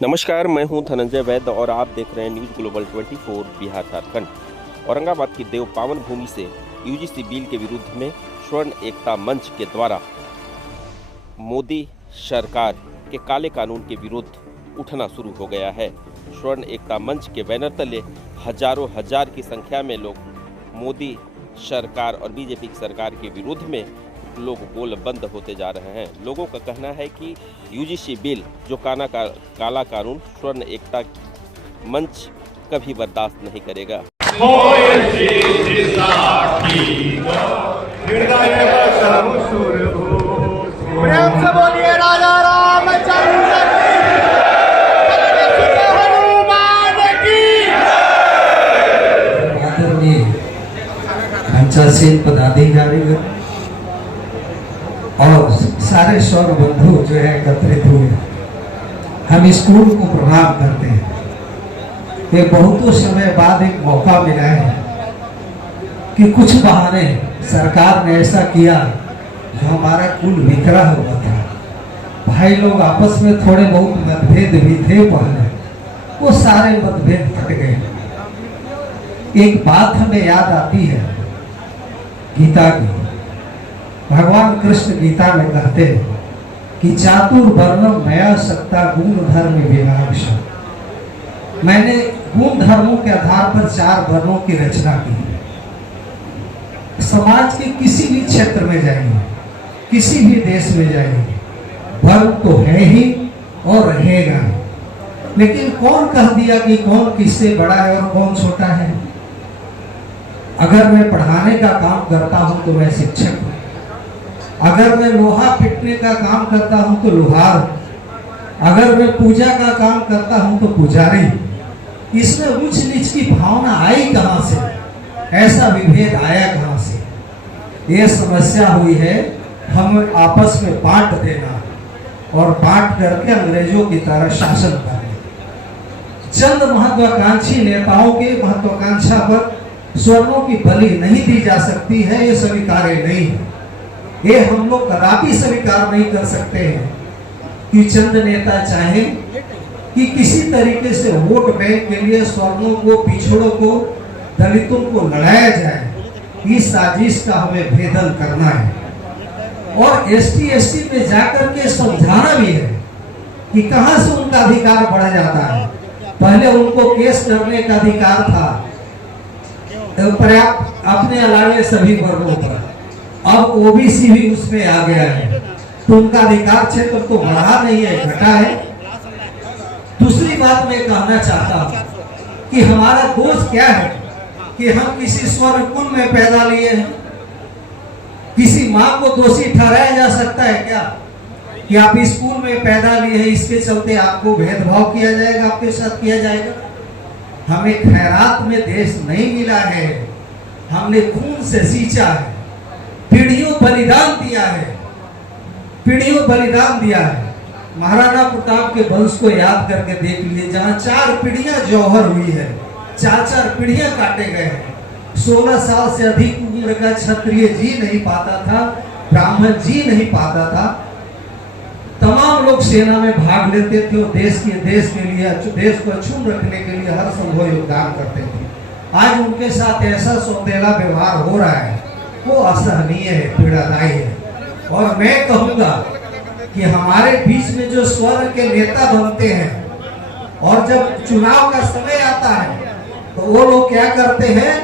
नमस्कार, मैं हूं धनंजय वैद्य और आप देख रहे हैं न्यूज़ ग्लोबल 24 बिहार झारखंड। औरंगाबाद की देव पावन भूमि से यूजीसी बिल के विरुद्ध में स्वर्ण एकता मंच के द्वारा मोदी सरकार के काले कानून के विरुद्ध उठना शुरू हो गया है। स्वर्ण एकता मंच के बैनर तले हजारों हजार की संख्या में लोग मोदी सरकार और बीजेपी की सरकार के विरुद्ध में लोग गोलबंद होते जा रहे हैं। लोगों का कहना है कि यूजीसी बिल जो काला कानून स्वर्ण एकता मंच कभी बर्दाश्त नहीं करेगा। प्रेम से बोलिए राजा रामचंद्र आदरणीय पदाधिकारी और सारे स्वर्ण बंधु जो है एकत्रित हुए, हम स्कूल को प्रणाम करते हैं। ये बहुतों समय बाद एक मौका मिला है कि कुछ बहाने सरकार ने ऐसा किया जो हमारा कुल बिखरा हुआ था। भाई लोग आपस में थोड़े बहुत मतभेद भी थे पहले, वो सारे मतभेद हट गए। एक बात हमें याद आती है गीता की। भगवान कृष्ण गीता में कहते हैं कि चातुर्वर्णम मया सत्ता गुण धर्म विनाश। मैंने गुण धर्मों के आधार पर 4 वर्णों की रचना की। समाज के किसी भी क्षेत्र में जाएंगे, किसी भी देश में जाएंगे, वर्ण तो है ही और रहेगा। लेकिन कौन कह दिया कि कौन किससे बड़ा है और कौन छोटा है? अगर मैं पढ़ाने का काम करता हूं तो मैं शिक्षक हूं। अगर मैं लोहा पीटने का काम करता हूं तो लोहार हूं। अगर मैं पूजा का काम करता हूं तो पुजारी। इसमें ऊंच नीच की भावना आई कहां से? ऐसा विभेद आया कहां से? यह समस्या हुई है हम आपस में बांट देना और बांट करके अंग्रेजों की तरह शासन करना। चंद महत्वाकांक्षी नेताओं के महत्वाकांक्षा पर स्वर्णों की बलि नहीं दी जा सकती है, ये स्वीकार्य नहीं है। ये हम लोग कदापि स्वीकार नहीं कर सकते हैं कि चंद नेता चाहे कि किसी तरीके से वोट बैंक के लिए स्वर्णों को, पिछड़ों को, दलितों को लड़ाया जाए। इस साजिश का हमें भेदन करना है और ST में जाकर के समझाना भी है कि कहां से उनका अधिकार बढ़ जाता है। पहले उनको केस करने का अधिकार था पर्याप्त अपने अलावे सभी वर्गों पर, अब OBC भी उसमें आ गया है, तो उनका अधिकार क्षेत्र तो बढ़ा नहीं है, घटा है। दूसरी बात मैं कहना चाहता हूं कि हमारा दोष क्या है कि हम किसी स्वर्ण कुल में पैदा लिए हैं। किसी मां को दोषी ठहराया जा सकता है क्या कि आप स्कूल में पैदा लिए हैं, इसके चलते आपको भेदभाव किया जाएगा, आपके साथ किया जाएगा? हमें खैरात में देश नहीं मिला है, हमने खून से सींचा है, पीढ़ियों बलिदान दिया है, पीढ़ियों बलिदान दिया है। महाराणा प्रताप के वंश को याद करके देख लीजिए, जहां 4 पीढ़ियां जौहर हुई है, 4 पीढ़ियां काटे गए हैं। 16 साल से अधिक उम्र का क्षत्रिय जी नहीं पाता था, ब्राह्मण जी नहीं पाता था। तमाम लोग सेना में भाग लेते थे और देश के लिए, देश को अक्षुण्ण रखने के लिए हर संभव योगदान करते थे। आज उनके साथ ऐसा सौतेला व्यवहार हो रहा है, वो असहनीय है, पीड़ादायी है। और मैं कहूंगा कि हमारे बीच में जो स्वर्ण के नेता बनते हैं और जब चुनाव का समय आता है तो वो लोग क्या करते हैं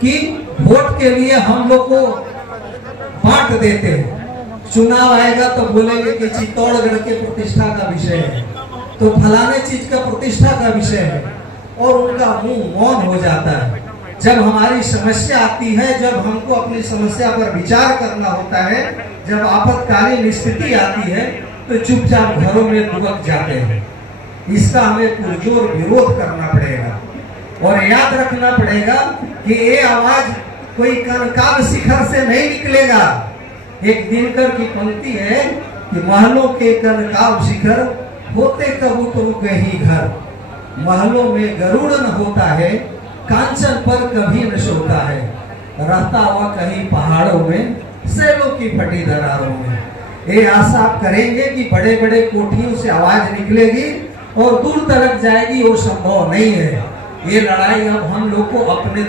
कि वोट के लिए हम लोग को बांट देते हैं। चुनाव आएगा तो बोलेंगे कि चित्तौड़गढ़ के प्रतिष्ठा का विषय है, तो फलाने चीज का प्रतिष्ठा का विषय है, और उनका मुंह मौन हो जाता है। जब हमारी समस्या आती है, जब हमको अपनी समस्या पर विचार करना होता है, जब आपातकालीन स्थिति आती है, तो चुपचाप घरों में दुबक जाते हैं। इसका हमें पुरजोर विरोध करना पड़ेगा और याद रखना पड़ेगा कि ये आवाज कोई कंकाल शिखर से नहीं निकलेगा। एक दिनकर की पंक्ति है कि महलों के कंकाल शिखर होते कबूतरों के ही घर, महलों में गरुड़ न होता है, कांचन पर कभी न सोता है, रहता हुआ कहीं पहाड़ों में, सैलों की फटी दरारों में। ये आशा आप करेंगे कि बड़े बड़े कोठियों से आवाज निकलेगी और दूर तक जाएगी वो संभव नहीं है। ये लड़ाई अब हम लोग को अपने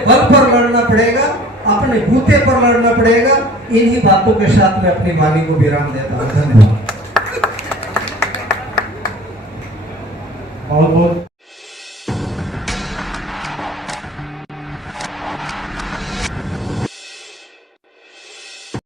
बल पर लड़ना पड़ेगा, अपने बूते पर लड़ना पड़ेगा। इन्हीं बातों के साथ मैं अपनी वाणी को विराम देता हूँ। धन्यवाद। बहुत बहुत